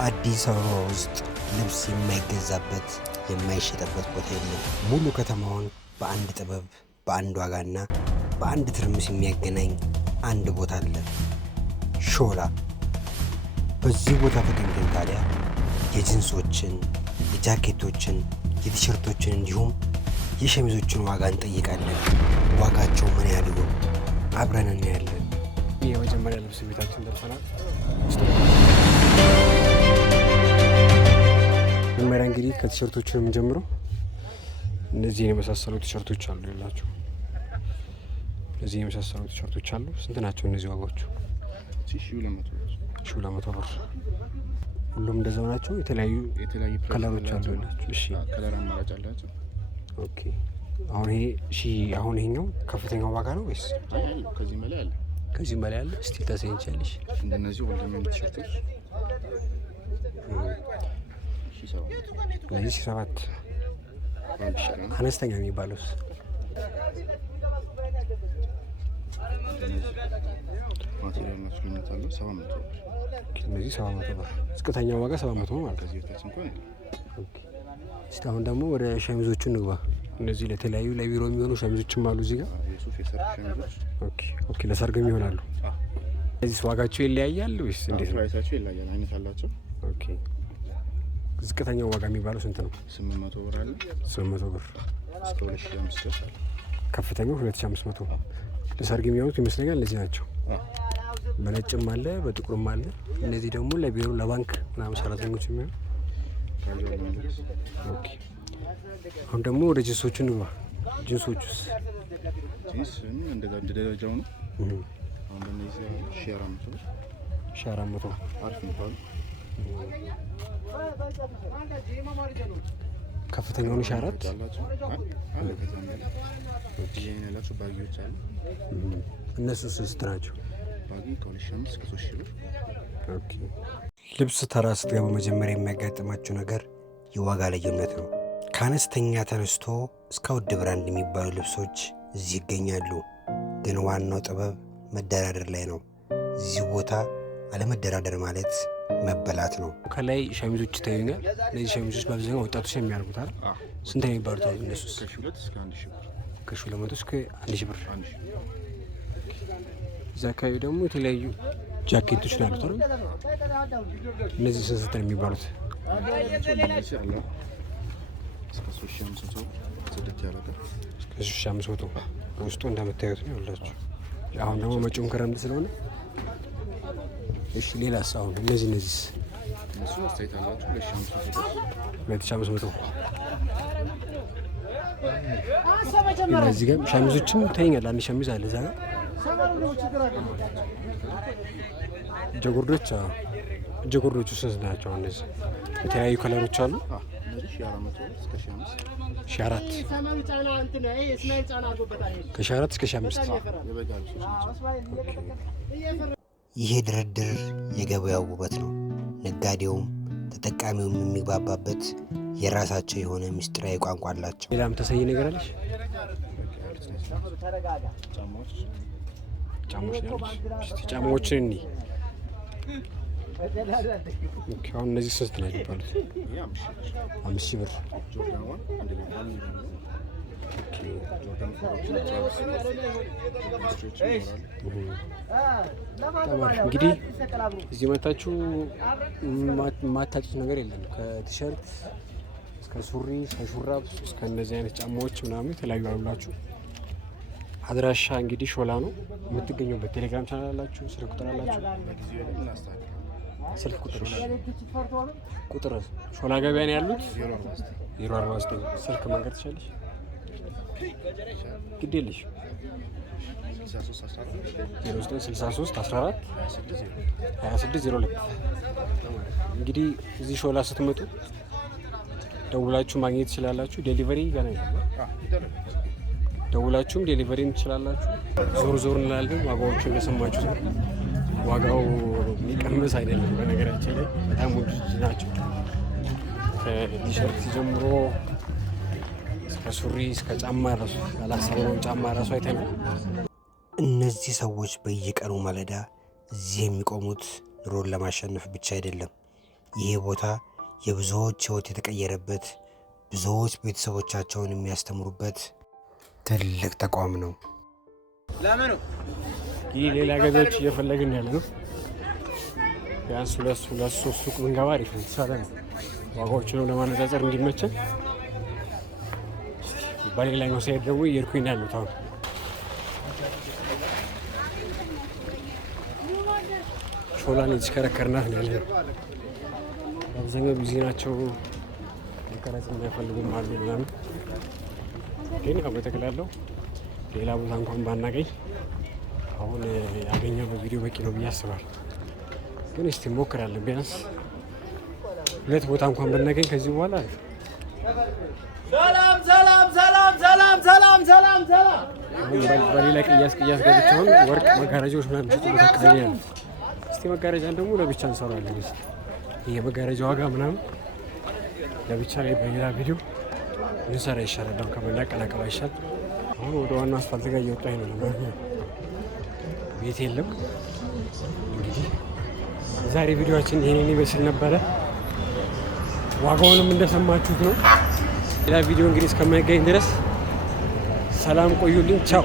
አዲስ አበባ ውስጥ ልብስ የማይገዛበት የማይሸጥበት ቦታ የለም። ሙሉ ከተማውን በአንድ ጥበብ፣ በአንድ ዋጋና በአንድ ትርምስ የሚያገናኝ አንድ ቦታ አለ፣ ሾላ። በዚህ ቦታ ተገኝተን ታዲያ የጂንሶችን፣ የጃኬቶችን፣ የቲሸርቶችን እንዲሁም የሸሚዞችን ዋጋ እንጠይቃለን። ዋጋቸው ምን ያህል ይሆን? አብረን እናያለን። የመጀመሪያ ልብስ ቤታችን ደርሰናል። መጀመሪያ እንግዲህ ከቲሸርቶቹ ነው የምንጀምረው። እነዚህን የመሳሰሉ ቲሸርቶች አሉ ያላቸው። እነዚህ የመሳሰሉ ቲሸርቶች አሉ። ስንት ናቸው እነዚህ ዋጋዎቹ? 1200 ብር። ሁሉም እንደዛው ናቸው። የተለያዩ ከለሮች አሉ ያላቸው። እሺ፣ ከለር አማራጭ አላቸው። ኦኬ። አሁን ይሄኛው ከፍተኛው ዋጋ ነው ወይስ ከዚህ በላይ አለ? ከዚህ በላይ አለ። እስቲ ታሳይኛለሽ? እንደነዚህ ሁሉም ቲሸርቶች እነዚህ 7 አነስተኛ የሚባለው ማቴሪያል ናቸው። ልዩነታለው 700 ብር። እነዚህ 700 ብር። ዝቅተኛው ዋጋ 700 ነው ማለት ከዚህ በታች እንኳን ኦኬ። እስቲ አሁን ደግሞ ወደ ሸሚዞቹ እንግባ። እነዚህ ለተለያዩ ለቢሮ የሚሆኑ ሸሚዞችም አሉ እዚህ ጋር። የሱፍ የሰርግ ሸሚዞች ኦኬ። ለሰርግም ይሆናሉ። እነዚህ ዋጋቸው ይለያያል ወይስ እንዴት ነው? ፕራይሳቸው ይለያያል። አይነት አላቸው። ኦኬ። ዝቅተኛው ዋጋ የሚባለው ስንት ነው? 800 ብር አለ። 800 ብር እስከ 2500 አለ። ከፍተኛው 2500። ለሰርግ የሚሆኑት ይመስለኛል እነዚህ ናቸው። በነጭም አለ በጥቁርም አለ። እነዚህ ደግሞ ለቢሮ ለባንክ ምናምን ሰራተኞች የሚሆኑ። ኦኬ። አሁን ደግሞ ወደ ጂንሶቹ እንግባ። ጂንሶቹስ? ጂንስ እንደ ደረጃው ነው። አሁን በእነዚህ 1400 ብር። 1400 አሪፍ የሚባሉ ከፍተኛውን 14 አላቸው። ዲዛይን ያላቸው ባጊዎች አሉ። እነሱ ስንት ናቸው? ባጊ ከ2500 እስከ 3000 ብር። ኦኬ። ልብስ ተራ ስትገቡ መጀመሪያ የሚያጋጥማቸው ነገር የዋጋ ልዩነት ነው። ከአነስተኛ ተነስቶ እስከ ውድ ብራንድ የሚባሉ ልብሶች እዚህ ይገኛሉ። ግን ዋናው ጥበብ መደራደር ላይ ነው። እዚህ ቦታ አለመደራደር ማለት መበላት ነው። ከላይ ሸሚዞች ይታዩኛል። እነዚህ ሸሚዞች በአብዛኛው ወጣቶች የሚያደርጉት አይደል? ስንት ነው የሚባሉት እነሱስ? ከ1200 እስከ 1000 ብር። ከ1200 እስከ 1000 ብር። እዛ አካባቢ ደግሞ የተለያዩ ጃኬቶች ነው ያሉት አይደል? እነዚህ ስንት ነው የሚባሉት? እስከ 3500 ጽድት ያለ ብር። እስከ 3500 ውስጡ እንደምታዩት ነው ያላችሁ። አሁን ደግሞ መጪውም ክረምት ስለሆነ እሺ። ሌላስ? አሁን እነዚህስ? እነሱ አስተያየት አላቸው። 2500 እነዚህ ጋር ሸሚዞችም ታይኛል። አንድ ሸሚዝ አለ እዛ ጋር። እጀጉርዶቹ ስንት ናቸው? እነዚህ የተለያዩ ከለሮች አሉ። ከ4 እስከ 5። ይሄ ድርድር የገበያው ውበት ነው። ነጋዴውም ተጠቃሚውም የሚግባባበት የራሳቸው የሆነ ምስጢራዊ ቋንቋ አላቸው። ሌላም ተሰይ ነገር አለሽ? ጫማዎችን እኒ አሁን እነዚህ ስንት ናቸው ይባሉት? 5000 ብር። እንግዲህ እዚህ መታችሁ የማታጡት ነገር የለም። ከቲሸርት እስከ ሱሪ እስከ ሹራብ እስከ እንደዚህ አይነት ጫማዎች ምናምን የተለያዩ አሉላችሁ። አድራሻ እንግዲህ ሾላ ነው የምትገኙበት። ቴሌግራም ቻናል አላችሁ? ስልክ ቁጥር አላችሁ? ስልክ ቁጥር ሾላ ገበያ ነው ያሉት። 049 ስልክ መንገድ ትችላለሽ? ግድ የለሽ 0963 14 2602። እንግዲህ እዚህ ሾላ ስትመጡ ደውላችሁ ማግኘት ትችላላችሁ። ዴሊቨሪ ገና ደውላችሁም ዴሊቨሪም ትችላላችሁ። ዞር እንላለን። ዋጋዎቹ እንደሰማችሁ ዋጋው የሚቀንስ አይደለም። በነገራችን ላይ በጣም ውድ ናቸው። ከቲሸርት ጀምሮ እስከ ሱሪ እስከ ጫማ ራሱ ያላሰብነውን ጫማ ራሱ አይተናል። እነዚህ ሰዎች በየቀኑ ማለዳ እዚህ የሚቆሙት ኑሮን ለማሸነፍ ብቻ አይደለም፣ ይሄ ቦታ የብዙዎች ህይወት የተቀየረበት፣ ብዙዎች ቤተሰቦቻቸውን የሚያስተምሩበት ትልቅ ተቋም ነው። ይህ ሌላ ገቢዎች እየፈለግን ያለ ነው። ቢያንስ ሁለት ሶስት ሱቅ ብንገባ አሪፍ ነው፣ የተሻለ ነው። ዋጋዎችንም ለማነጻጸር እንዲመቸን። በሌላኛው ሳይድ ደግሞ እየሄድኩኝ ነው ያሉት። አሁን ሾላን የተሽከረከርናት ነው ያለ ነው። አብዛኛው ቢዚ ናቸው፣ መቀረጽ የሚያፈልጉም አሉ ምናምን። ግን ያው በጠቅላላው ሌላ ቦታ እንኳን ባናገኝ አሁን ያገኘው በቪዲዮ በቂ ነው ብዬ አስባለሁ። ግን እስቲ እንሞክራለን። ቢያንስ 2 ቦታ እንኳን ብናገኝ ከዚህ በኋላ አሪፍ። በሌላ ቅያስ ገብቼ አሁን ወርቅ መጋረጃዎች ምናምን የሚሸጡበት አካባቢ ያለ። እስቲ መጋረጃን ደግሞ ለብቻ እንሰራለን። ይሄ የመጋረጃ ዋጋ ምናምን ለብቻ ላይ በሌላ ቪዲዮ እንሰራ ይሻላል። አሁን ከመናቀላቀል አይሻል። አሁን ወደ ዋናው አስፋልት ጋር እየወጣኝ ነው። ቤት የለም። እንግዲህ የዛሬ ቪዲዮችን ይሄንን ይመስል ነበረ። ዋጋውንም እንደሰማችሁት ነው። ሌላ ቪዲዮ እንግዲህ እስከማይገኝ ድረስ ሰላም ቆዩልኝ። ቻው።